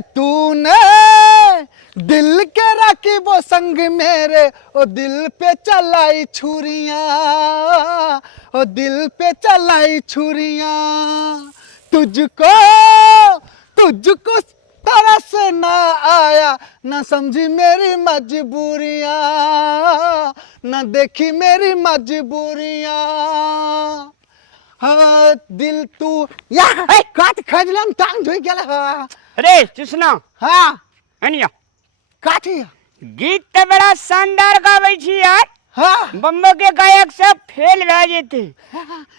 तूने दिल के रखी वो संग मेरे, ओ दिल पे चलाई छुरियां, ओ दिल पे चलाई छुरियां। तुझको तुझको तरस ना आया, ना समझी मेरी मजबूरियां, ना देखी मेरी मजबूरियां। हाँ दिल तू या काट खजलन टांग धोई गेला। अरे कृष्णा हाँ अनिया काठी। गीत तो बड़ा शानदार गावे छी यार। हाँ बम्बे के गायक सब फेल भे जेते,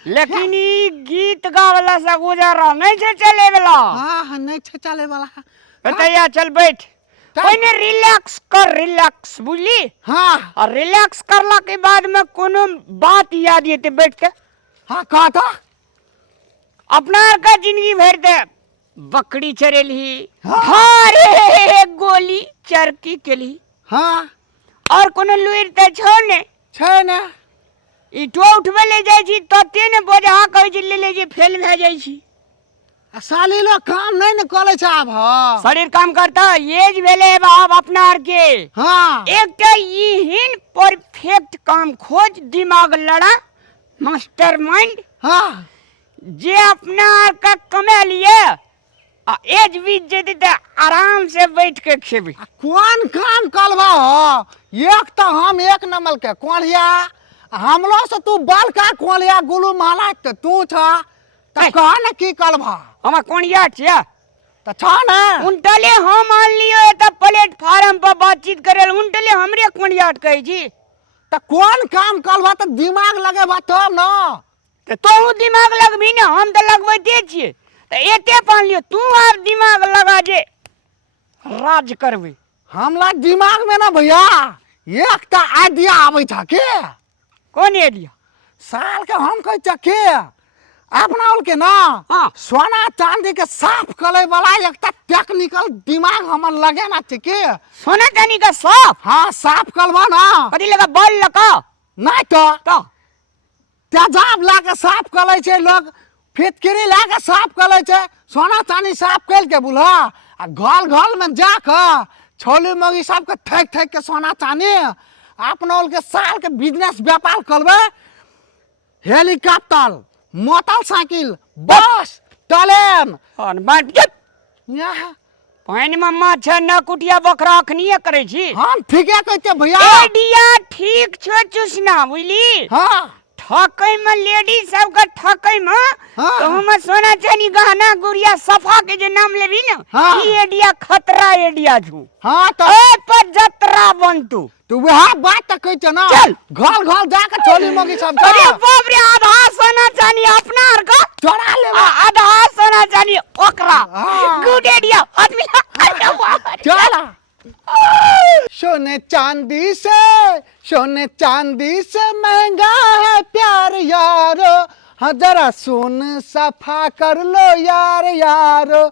लेकिन ई गीत गावला से गुजारा नहीं छे चले वाला। हाँ नहीं छे चले वाला। बताइया चल बैठ, पहले रिलैक्स कर, रिलैक्स बुझली। हाँ और रिलैक्स करला के बाद में कोनो बात याद येते बैठ के। हाँ कहा था अपना का जिंदगी भर दे बकरी चरेली, हाँ। धारे गोली चरकी केली, हाँ और कोनो लुइर ते छोड़ने छे ना इटो उठवे ले जाय छी तो तेने बोझा कहै छी ले जे फेल भे जाय छी। साली लोग काम नहीं न करे छे अब। हाँ शरीर काम करता एज भेले बाप अपना आर के। हाँ एकटा यहीन परफेक्ट काम खोज, दिमाग लड़ा, मास्टरमाइंड, हाँ जे अपना आर का कमा लिए आ एज बीत जेते त आराम से बैठ के खेबी। कौन काम कलवा हो? एक तो हम एक नंबर के कोलिया, हमलो से तू बाल का कोलिया गुलू माला त तू था त कहा न की कलवा हम कौन याद छिया त था ना उनटले हम मान लियो त प्लेटफार्म पर बातचीत करे उनटले हमरे कौन याद कहे छी। त कौन काम कलवा त दिमाग लगे बा तब न। त तू दिमाग लगबी ना, हम त लगबैते छिए। त एते पान लियो तू आप दिमाग लगा जे राज करबे। हमला दिमाग में ना भैया एक त आइडिया आवे था के। कौन एरिया? साल के हम कह चके अपना ओल के ना हाँ। सोना चांदी के साफ करे वाला एक त टेक्निकल दिमाग हमन लगे ना के। सोना चांदी का साफ? हाँ साफ करवा ना कथी लगा बल लगा नहीं तो तो तेजाब लाके साफ करे छे लोग, फिटकिरी लाके साफ करे छे, सोना चांदी साफ कर के बुला आ घर घर में जाकर छोली मोगी सब के ठेक ठेक के सोना चांदी अपना ओल के साल के बिजनेस व्यापार करबे। हेलीकॉप्टर, मोटरसाइकिल, बस, ट्रेन और बात जब यहाँ पानी में माछ न कुटिया बकरा अखनिए करे छी। हम ठीके कहते भैया। आइडिया ठीक छ चुसना बुझली। हाँ ठकै में लेडीज सब का ठकै में हाँ। तो हम सोना चांदी गहना गुड़िया सफा के जे नाम लेबी ना, हाँ। ई आइडिया खतरा आइडिया छु। हाँ तो ए पर जतरा बनतु तू वह बात तो कहते ना चल। घर घर जाकर छोली मोगी सब अरे बाप रे, आधा सोना चांदी अपना आर का चढ़ा ले आधा सोना चांदी ओकरा। हाँ। गुड आइडिया आदमी। अरे वाह चला सोने चांदी से, सोने चांदी से महंगा है प्यार यारो, हाँ जरा सुन सफा कर लो यार यारो,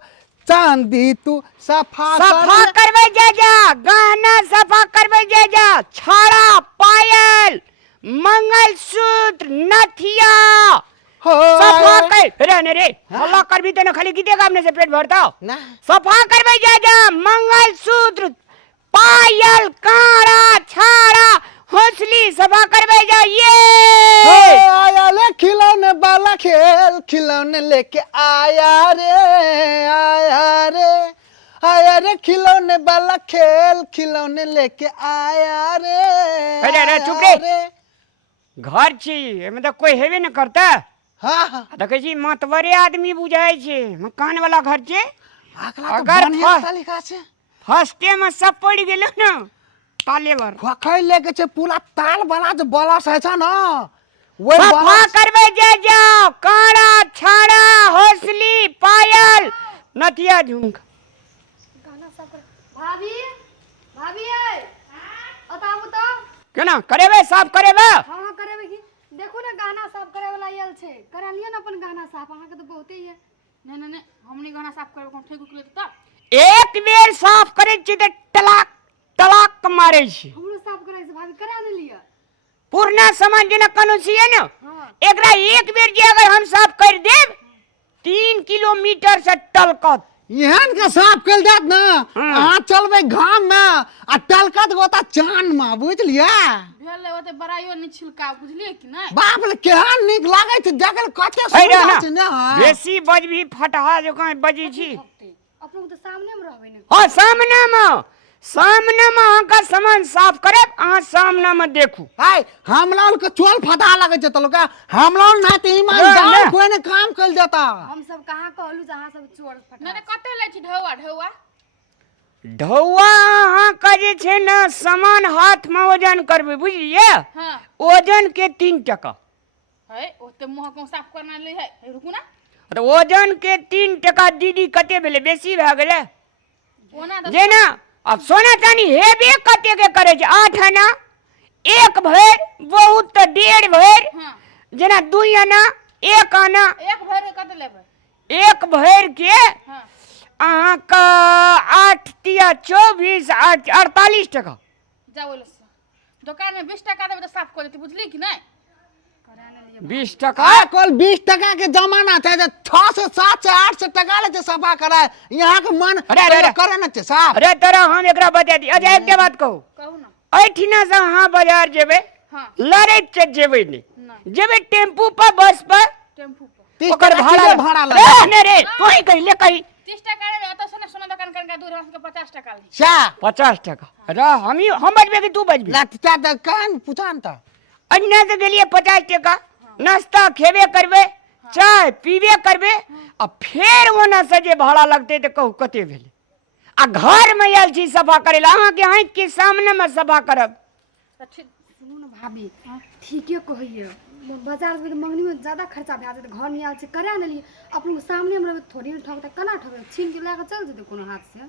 चांदी तू सफा सफा कर करबे जा गहना सफा करबे जा, छाड़ा, पायल, मंगलसूत्र, नथिया हो सफा कर रे हल्ला करबी तो न खाली गीते गाने से पेट भरता हो। ना सफा करबे जा मंगलसूत्र, पायल, काड़ा, छाड़ा, हौसली सफा करबे जा। ये आया ले खिलौने वाला खेल, खिलौने लेके आया रे, आया रे, आया रे खिलौने वाला खेल, खिलौने लेके आया रे। अरे चुप रे। घर छी एमे तो कोई हेबे न करता। हाँ हाँ देखै छी मतवरे आदमी बुझाय छे, मकान वाला घर छे। अगला तो अगर बढ़िया फर्स्ट- तरीका से फर्स्टे में सब पड़ गेलो न ताले भर खोखै लेके छे पूरा ताल वाला जो बलस है छे ना वही सफा बलस। करबे जा काड़ा, छाड़ा, हौसली, पायल, नथिया, झुमका। गाना सब कर भाभी भाभी है बताओ तो केना करेबे साफ करेबे? हां करेबे की देखो ना गाना साफ करे वाला आयल छे, करा लियो ना अपन गाना साफ, अहाँ के तो बहुते ही है। नहीं हमनी गाना साफ करे कोन ठीक उकले त एक बेर साफ करे छी त टलाक टलाक मारे छी। हमरो साफ करे से भाभी करा ने लिया। पूर्णा समाज जना कनो छिए न, हां एकरा एक बेर जे अगर हम साफ कर देब 3 किलोमीटर से टलकत। एहन के साफ कल जात ना अहाँ चलबै घाम में आ टलकत गोता चांद में बुझलिए भेले ओते बड़ाइयो नहीं छिलका बुझलिए कि नहीं बाप रे केहन नीक लागे छै देखल कते है रे सुंदर ना, छै ने बेसी बजबी फटहा जकाँ बजी छी। अपन तो सामने में रहबे ने हाँ सामने में अहाँका सामान साफ करब, अहाँ सामने में देखू। हाय हमलाल के चोल फटा लगे छै तो लोग हमलाल ना ते ईमान ना, जाओ ना। कोई ने काम कल जाता हम सब कहाँ कहलू जहाँ सब चोर फटा नहीं कते ले छी ढौआ ढौआ ढौआ अहाँका जे छै ने सामान हाथ में वजन करबै बुझलिए, हां वजन के 3 टका। है ओते मुंह को साफ करना ले है रुकू ना तो वजन के 3 टका दीदी कते भेलै, बेसी भए गेलै ओना तो जे ना। अब सोना चानी हेबे कते के करे छै, 8 आना 1 भर बहुत तो 1.5 भर हां जेना 2 आना 1 आना एक भर के कते लेबै 1 भर के हां अहाँका 8 तिया 24 8 48 टका। जाओ ले दुकान में 20 टका देबै तो साफ कर देती बुझली कि नहीं 20 टका आ कल 20 टका के जमाना छै जे 6 से 7 से 8 से टका ले छै सफा कराय यहाँ के मन अरे। करे न छै साफ अरे तोरा हम एकरा बता दी। अच्छा एकटा बात कहू, कहू ना एठिना से अहाँ बाजार जेबै हां लड़ैत चल जेबै नहीं, नहीं जेबै टेम्पू पर बस पर टेम्पू पर 30 ओकर टका भाड़ा किलो भाड़ा लगे रे ने रे तू ही कहि ले कहि 30 टका रे अत से सोना दुकान करके दूर हम के 50 टका ली सा 50 टका। अरे हम बजबे कि तू बजबी, लगता त कान पुछान त अन्य से गेलिए 50 टका नाश्ता खेबे करबे चाय पीबे करबे आ फिर ओना से जे भाड़ा लगते तो कहू कते भेले। आ घर में आयल छी सफा करे ला, अहाँ के आँख के सामने में सफा करब। तो ठीक सुनू ना भाभी ठीके कहिए बाजार में मंगनी में ज्यादा खर्चा भए जेतै घर में आयल छै करा न लिए अपन के सामने में रहबै थोड़ी ने ठगतै केना ठगबै छीन के लेके चल जेतै कोनो हाथ से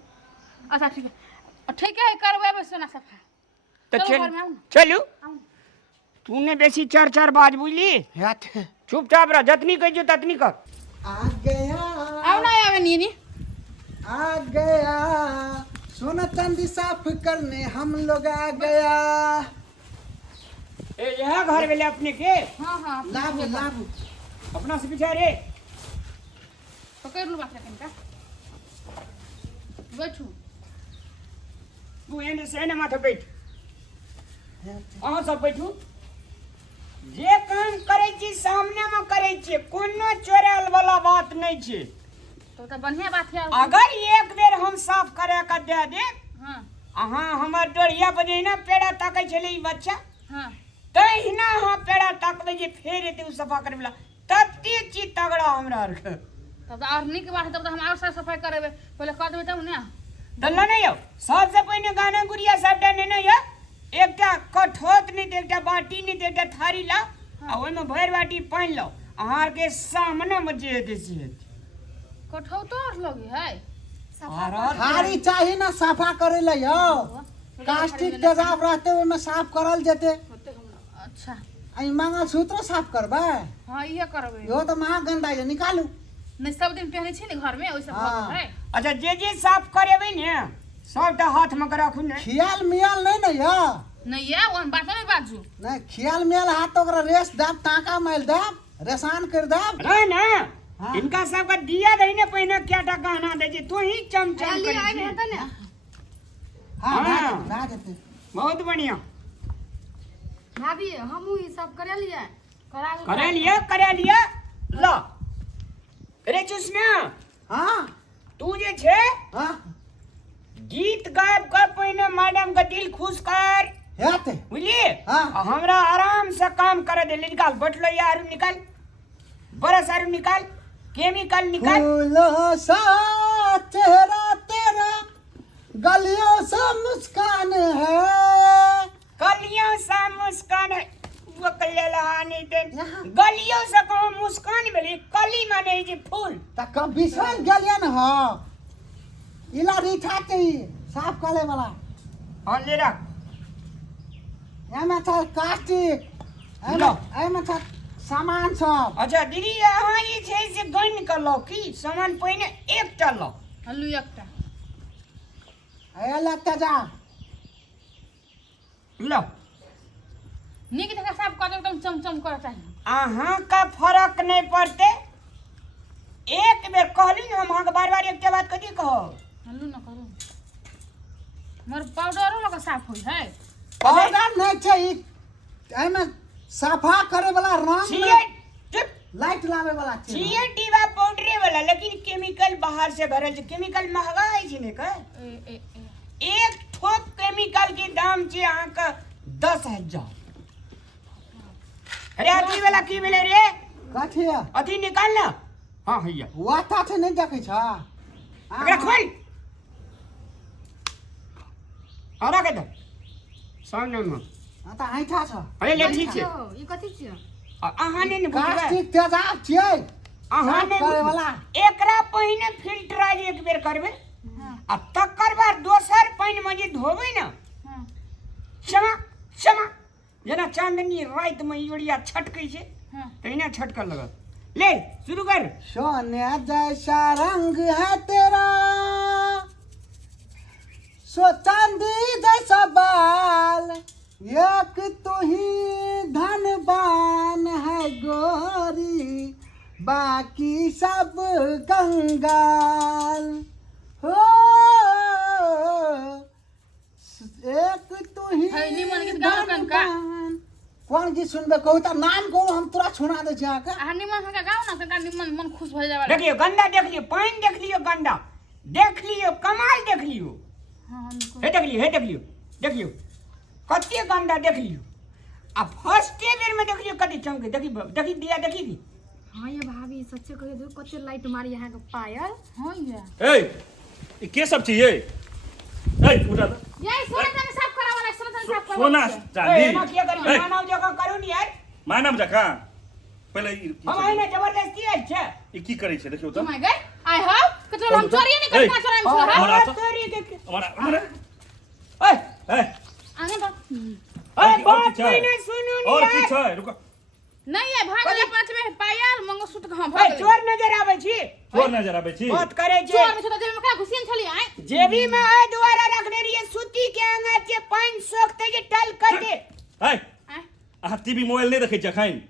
अच्छा ठीक है करबेबै सोना सफा तो चलो चल घर में आऊ ना चलू, आऊ तूने बेसी चार बात बुझली, हट चुपचाप रह, जतनी कहियो ततनी कर। आ गया आऊ ना आवे नी आ गया सोना चांदी साफ करने हम लोग आ गया ए यह घर वेले अपने के हां हां लाभ लाभ अपना से पीछे रे पकड़ लू बात कन का बैठू तू एने से एने माथे बैठ, अहाँ सब बैठू। जे काम करे छी सामने में करे छी, कोनो चोराल वाला बात नहीं छै। तो बढ़िया बात है अगर एक बेर हम साफ करे के दे दे, हां अहाँ हमर डोरिया बजेना पेड़ा ताकै छले ई बच्चा हां तहिना अहाँ पेड़ा ताकबै जे फेर एते उ सफा करे वाला तते चीज तगड़ा हमरा आर के तब और निक बात है, तब तो हम और साफ सफाई करबे पहले कर देबै तब ना दल्ला नहीं यौ सबसे पहिने गाना गुड़िया सबटा ने यौ एकटा कठोत नहीं, एकटा बाटी नहीं, एकटा थारी ला आ ओइ में भरि बाटी पानी लो, अहाँ के सामने में जे हेतै से हेतै। कठौ तो और लगी है थारी चाहिए ना सफा करे ले यो कास्टिक तेजाब रहते ओमे साफ करल जेते अच्छा आई मंगलसूत्र साफ करबे हां ये करबे यो तो महा गंदा है निकालू नहीं सब दिन पहने छी ने घर में ओइ सब हाँ। है अच्छा जे साफ करेबै ने सबटा हाथ में राखू ने। खियाल मियाल नहीं ना यो नहीं है वो बात नहीं बाजू नहीं खियाल मियाल हाथ तो ओकरा रेस दाब टाका मैल दाब रेसान कर दाब नहीं ना हाँ। इनका सबका दिया दही ने पहिने क्या गहना दे जे, तू ही चमचम चलिए आइ कर हेतै ने हां हाँ। ला देते बहुत बढ़िया भाभी हमहू ई सब करे लिए करे लिया लो रे चुसना हां तू जे छे हां गीत गायब कर पहिने मैडम का दिल खुश कर हेते बुझलिए। हाँ। आ हमरा आराम से काम करे दे, निकाल बैठलो यार निकाल बरस आरू निकाल केमिकल निकाल। फूलों सा चेहरा तेरा गलियों सा मुस्कान है गलियों सा मुस्कान है वो कलेला नहीं दे यहाँ। गलियों से कहो मुस्कान भेली, कली माने जे फूल त बिसर गेलियन ह इला रिठाते साफ करे वाला हां ले रख एमे छ कास्टिक लो। एमे छ सामान सब अच्छा दीदी अहाँ ये छै से गन कर लो की सामान पहिने एकटा लो हल्लू एकटा ए लगता जा लो निक जगह साफ कर एकदम चमचम कर चाहिए अहाँ का फर्क नहीं पड़ते, एक बेर कहली न हम अहाँके बार बार एकटा बात कथी कहब हल्लू न करू मर पाउडरो लगा साफ होई है पाउडर नहीं छै एमे सफा करे वाला रंग छिए चुप लाइट लावे वाला छै छिए डिब्बा पाउडरे वाला लेकिन केमिकल बाहर से भरल छै केमिकल महंगा है छै ने के ए एक थोक केमिकल के दाम छै अहाँके 10,000 अरे अथी वाला की भेलै रे कथी अथी निकाल ना हाँ हैया वाता छै नहीं देखै छ एकरा खोल आरा के दे सामने में त हैठा छ अरे ले ठीक छै ई कथी छियै अहाँ ने बुझबै प्लास्टिक तेजाब छियै अहाँ ने करे वाला एकरा पहिने फिल्टराइज एक बेर करबै आ तकर बाद दोसर पानि में जे धोबै न चमा जेना चांदनी रात में यूरिया छटकै छै तहिना छटकऽ लगत ले शुरू कर सोने जैसा रंग है तेरा सो चांदी जैसा बाल एक तू ही धनवान है गोरी बाकी सब कंगाल हो एक तू ही है निमन गीत गाओ कनका। धनवान। कौन गीत सुनबे कहू त नाम कहू हम तोरा सुना दे छी आके आ निमन का गाओ ना कनका निमन मन खुश हो जावे देखियो गंदा देख लियो पानि देख लियो गंदा देख लियो कमाल देख लियो हां हमको हे देख लियो कते गंदा देख लियो आ फर्स्ट बेर में देख लियो कते चमके देखी दिया देखी दी हाँ ये भाभी सच्चे कहिए दो कते लाइट मारी यहाँ के पायल हां ये ए के सब चाहिए ए उठा दे ये सोना तने साफ करा वाला सोना तने साफ करा सोना ए चांदी ना किया करी ए, मानव जगह करू नि यार मानव जका पहले हम आइना जबरदस्ती है छे ई की करै छै देखियो तुम त आ गए आई हो कतरा हम चोरी नहीं ए, करना चोरी में हमारा और तो- तोरी के हमारा ओए ए आने बा ओए और बात की छै? कोई नहीं सुनू नि और की यार छै रुको नहीं है भाग गए पांच में पायल मंगलसूत्र कहां ओए भाग गए चोर नजर आवे छी चोर नजर आबै छी बात करे छे चोर में छोटा जेल में का घुसियन छली आए जेबी में आए दोबारा रखने रहिए सूती के अंगा के पानी सोखते जे टल कर दे ए अहाँ टीवी मोबाइल नहीं देखै छी अखन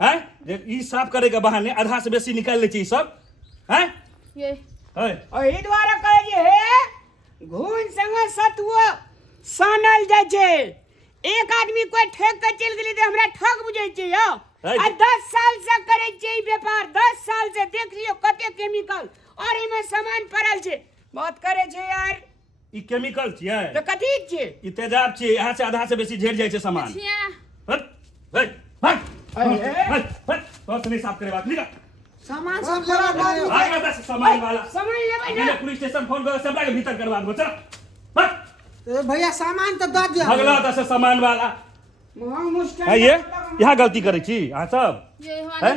हैं जे ई साफ करे के बहाने आधा से बेसी निकाल लै छी ई सब हैं ये ए और ई द्वारा कहे जे हे घून संग सतुओ सानल जाय छे एक आदमी कोई ठग के चल गेली त हमरा ठग बुझै छै यो है। आ 10 साल से करे छै ई व्यापार 10 साल से देख लियो कते केमिकल और इमे सामान पड़ल छै बात करे छै यार ई केमिकल छियै तो कथी छै ई तेजाब छियै यहाँ से आधा से बेसी झड़ जाइ छै सामान छिया हट हट हट हट तो नहीं साफ करे बात निकल सामान सब जरा दे आगे बता सामान वाला समझ लेबै मैंने ना पुलिस स्टेशन फोन कर सबरा के भीतर करवा दो चल हट ए भैया सामान तो दे दे अगला दस सामान वाला मोह मुश्किल है ये यहाँ गलती करे छी अहाँ सब ये हैं?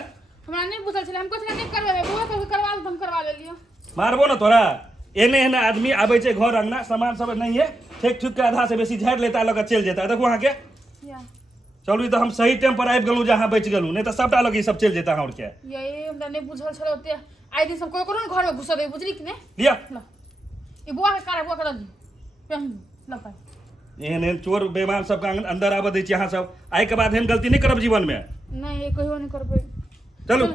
हमरा नहीं बुझल छले हमको नहीं करवे बुआ को करवा दे हम करवा ले लियो मारबो ना तोरा एने एने आदमी आबै छै घर अंगना सामान सब नहीं है ठेक ठुक के आधा से बेसी झाड़ लेता लग चल जेता देखो अहाँ के या चलू तो हम सही टाइम पर आबि गेलू जहाँ बच गेलू नहीं तो सबटा लग ई सब चल जेता और के ये हमरा नहीं बुझल छले ओते आइ दिन सब कोई करो घर में घुस दे बुझली कि नहीं लिया लो ये बुआ के बुआ कर दी पहन लो पाई एहन एहन चोर बेईमान सबके अंदर आबऽ दै छी अहाँ सब आइ के बाद एहन गलती नहीं करब जीवन में नहीं कहियो नहीं करबै चलू